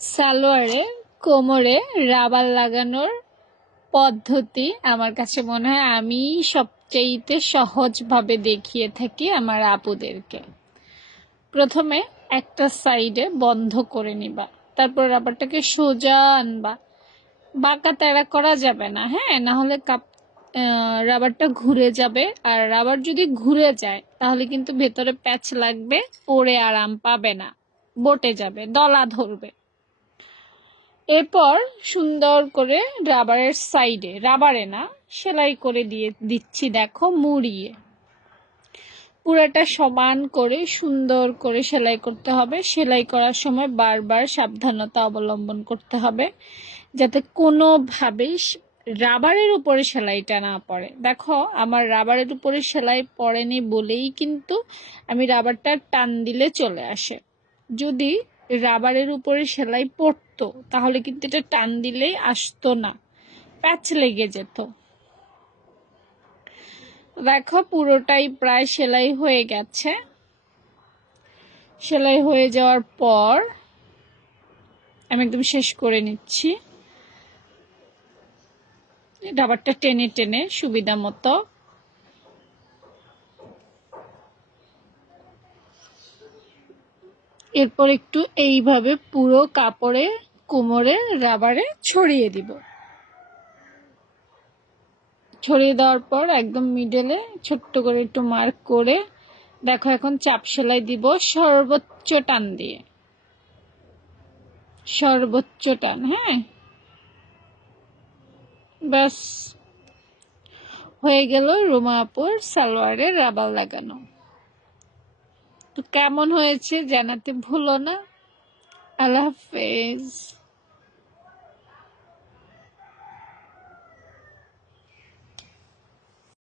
সালোয়ারে কোমরে রাবার লাগানোর পদ্ধতি আমার কাছে মনে হয় আমি সবচেয়ে সহজভাবে দেখিয়ে থাকি আমার আপুদেরকে। প্রথমে একটা সাইডে বন্ধ করে নিবা, তারপর রাবারটাকে সোজা আনবা, বাঁকা তেড়া করা যাবে না, হ্যাঁ, না হলে রাবারটা ঘুরে যাবে। আর রাবার যদি ঘুরে যায় তাহলে কিন্তু ভেতরে প্যাচ লাগবে, পরে আরাম পাবে না, বটে যাবে, দলা ধরবে। এরপর সুন্দর করে রাবারের সাইডে, রাবারে না, সেলাই করে দিচ্ছি, দেখো, মুড়িয়ে পুরাটা সমান করে সুন্দর করে সেলাই করতে হবে। সেলাই করার সময় বারবার সাবধানতা অবলম্বন করতে হবে যাতে কোনোভাবেই রাবারের উপরে সেলাইটা না পড়ে। দেখো, আমার রাবারের উপরে সেলাই পড়েনি বলেই কিন্তু আমি রাবারটা টান দিলে চলে আসে। যদি রাবারের উপরে সেলাই পড়তো তাহলে কিন্তু এটা টান দিলেই আসতো না, প্যাচ লেগে যেত। দেখো, পুরোটাই প্রায় সেলাই হয়ে গেছে। সেলাই হয়ে যাওয়ার পর আমি একদম শেষ করে নিচ্ছি, রাবারটা টেনে টেনে সুবিধা মতো। এরপর একটু এইভাবে পুরো কাপড়ে কোমরে রাবারে ছড়িয়ে দিব। ছড়িয়ে দেওয়ার পর একদম মিডলে ছোট্ট করে একটু মার্ক করে দেখো, এখন চাপ সেলাই দিব সর্বোচ্চ টান দিয়ে, সর্বোচ্চ টান, হ্যাঁ। ব্যাস হয়ে গেল রুমা আপুর সালোয়ারে রাবার লাগানো। তো কেমন হয়েছে জানাতে ভুলো না। আল্লাহ হাফেজ।